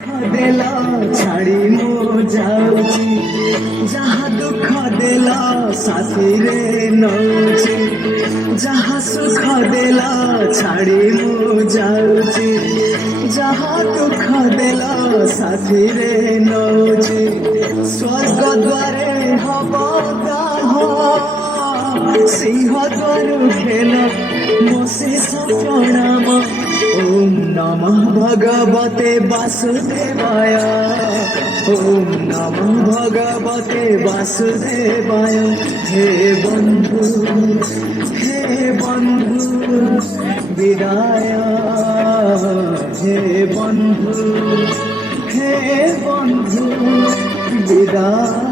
ଦେଲ ଛାଡ଼ି ମୁଁ ଯାଉଛି, ଯାହା ଦୁଃଖ ଦେଲ ସାଥିରେ ନଉଛି, ଯାହା ସୁଖ ଦେଲ ଛାଡ଼ି ମୁଁ ଯାଉଛି, ଯାହା ଦୁଃଖ ଦେଲ ସାଥିରେ ନଉଛି। ସ୍ୱର୍ଗ ଦ୍ୱାରେ ହବ ଦାହ, ସିଂହ ଦ୍ୱାର ଖେଲ ମୋ ଶେଷ ପ୍ରଣାମ। ओम नमः भगवते वासुदेवाय, ओम नमः भगवते वासुदेवाय। हे बंधु विदाय, हे बंधु विदाय।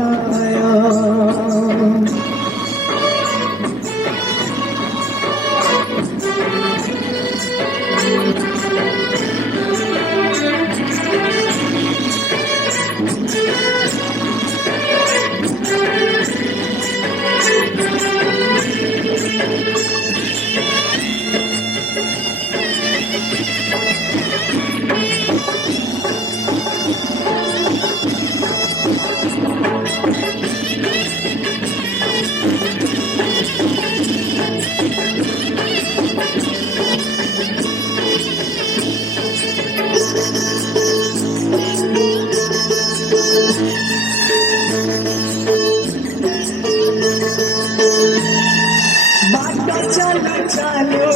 चलो चलो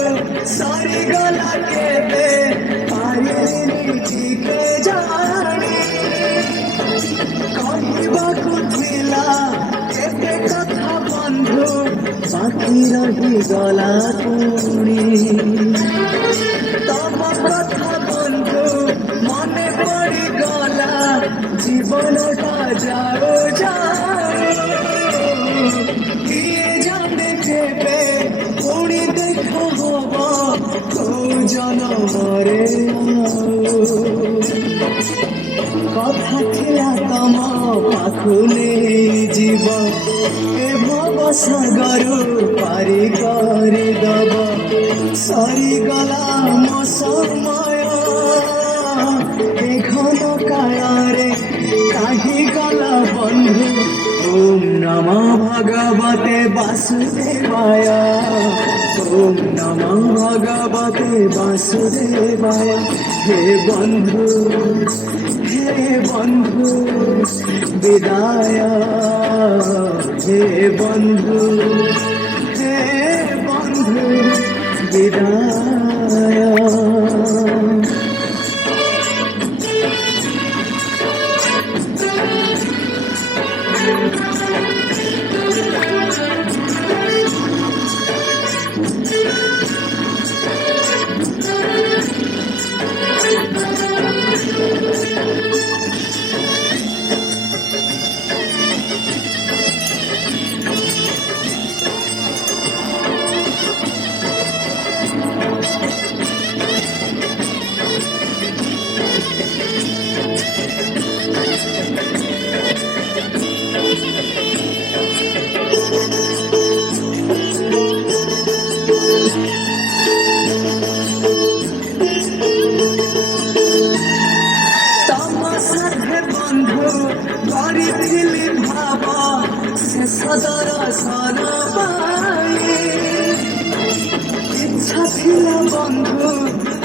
सारी गला के पारिनी के जानी, कहवाकू थिला एते कथा बंधु बाकी रही गला पुणी। तम कथा बंधु मने पड़ी गला, जीवनटा जाओ जाओ किए जाने केबे पुणी देखा हब तो जनमरे। कथा थिला तम पाखु नहीं जीव ए भव सागर पारी करी दब। सरी गला मो समय ए घन काळे काहि गला बंधु। ओम नमः भगवते वासुदेवाय, ओम नमः भगवते वासुदेवाय। हे बंधु विदाय, हे बंधु विदाय। କରିଥିଲି ଭାବ ଶେଷ ଦର୍ଶନ ପାଇଁ, ଇଚ୍ଛା ଥିଲା ବନ୍ଧୁ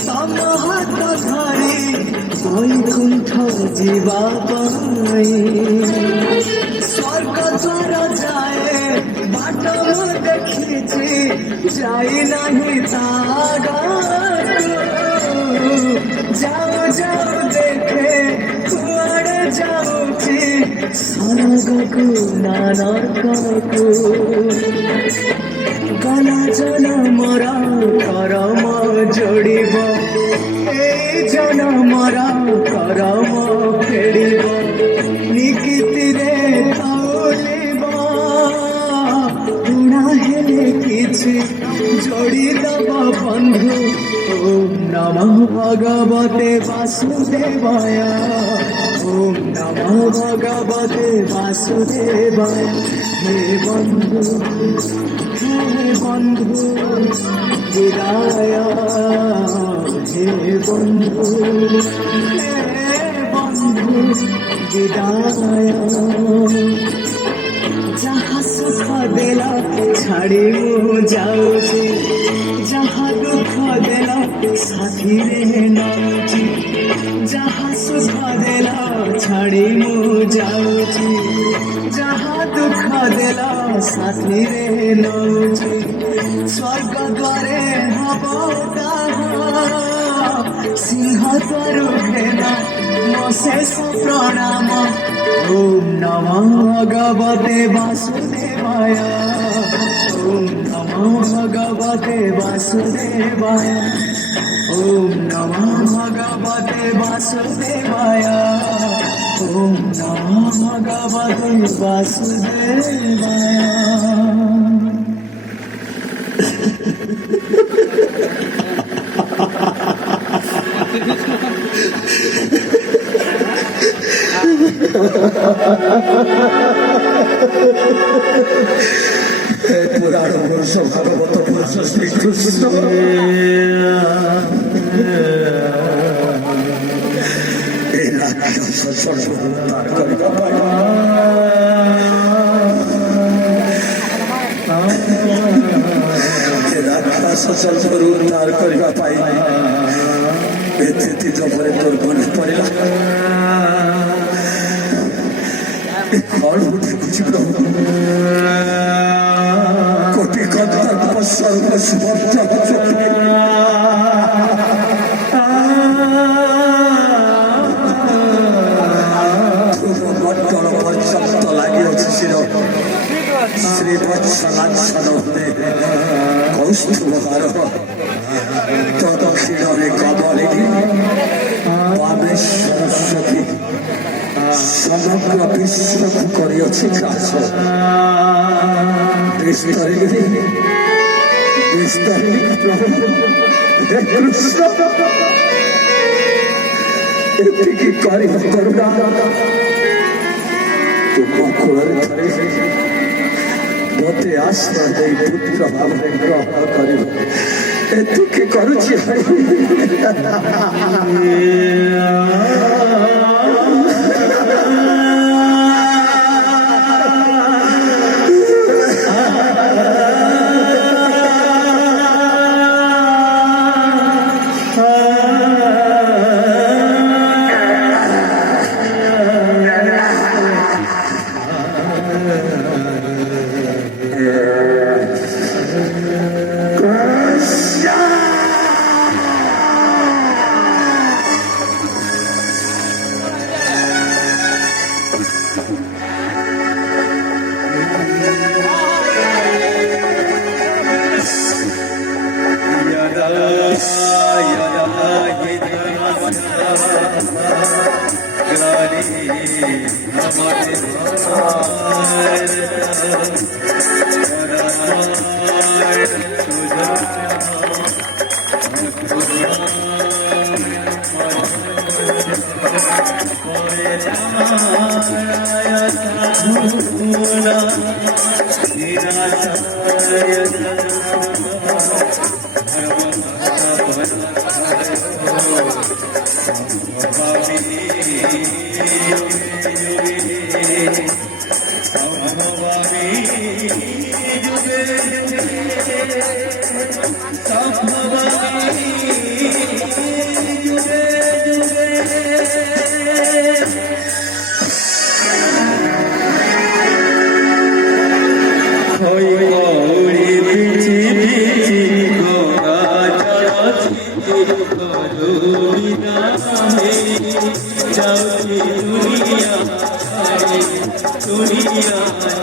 ତମ ହାତ ଧରି ବୈକୁଣ୍ଠ ଯିବା ପାଇଁ। ସ୍ୱର୍ଗ ଦ୍ୱାର ଯାଏ ବାଟ ମୁଁ ଦେଖିଛି, ଯାଇ ନାହିଁ ତା ଆଗକୁ। ଯାଉ ଯାଉ ଦେଖେ କୁଆଡ଼େ ଯାଉଛି ସ୍ୱର୍ଗକୁ ନା ନରକକୁ। ଗଲା ଜନମର କରମ ଯୋଡ଼ିବ, ଏଇ ଜନମର କରମ ଫେଡ଼ିବ। ନିକିତିରେ ତଉଲିବ, ଋଣା ହେଲେ କିଛି ଯୋଡ଼ିଦବ ବନ୍ଧୁ। ओम नमः भगवते वासुदेवाय, ओम नमः भगवते वासुदेवाय। हे बंधु विदाय, हे बंधु ବିଦାୟ ଯାହା ସୁଖ ଦେଲ ଛାଡ଼ି ମୁଁ ଯାଉଛି ଯାହା ଦୁଃଖ ଦେଲ ସାଥିରେ ନଉଛି ଯାହା ସୁଖ ଦେଲ ଛାଡ଼ି ମୁଁ ଯାଉଛି ଯାହା ଦୁଃଖ ଦେଲ ସାଥିରେ ନଉଛି ସ୍ୱର୍ଗ ଦ୍ୱାରେ ହବ ସିଂହ ତରୁ ଭେଦ ମୋ ଶେଷ ପ୍ରଣାମ ଓମ୍ ନମଃ ଭଗବତେ ବାସୁଦେବାୟ ଓମ୍ ନମଃ ଭଗବତେ ବାସୁଦେବାୟ ଓମ୍ ନମଃ ଭଗବତେ ବାସୁଦେବାୟ ଓମ୍ ନମଃ ଭଗବତେ ବାସୁଦେବାୟ পুরাণ পুরুষ ভাগবত পুরুষ শ্রীকৃষ্ণ এই রাক্ষস সর্বদার করিবা পাই রাক্ষস সর্বদার করিবা পাই এতে জবরে তোর মনে পড়িলা কণ দেখুছি প্রভু কোটি কর্তার সর্বস্পর্শ মট্টর পর্যাপ্ত লাগিয়েছে শির শ্রীবৎসলাঞ্ছন হতে কৌষ্ঠুভার তদক্ষিণে কবলে বামে সরস্বতী সমগ্র বিশ্বকে করিয়াছি কাজ বিস্তারিণী প্রভু হে কৃষ্ণ এতিকি করিব করুণা ତୁମ କୂଳରେ ଥରେ ମୋତେ ଆଶ୍ରୟ ଦେଇ ପୁତ୍ର ଭାବରେ ଗ୍ରହଣ କରିବ ଏତିକି କରୁଛି दुनिया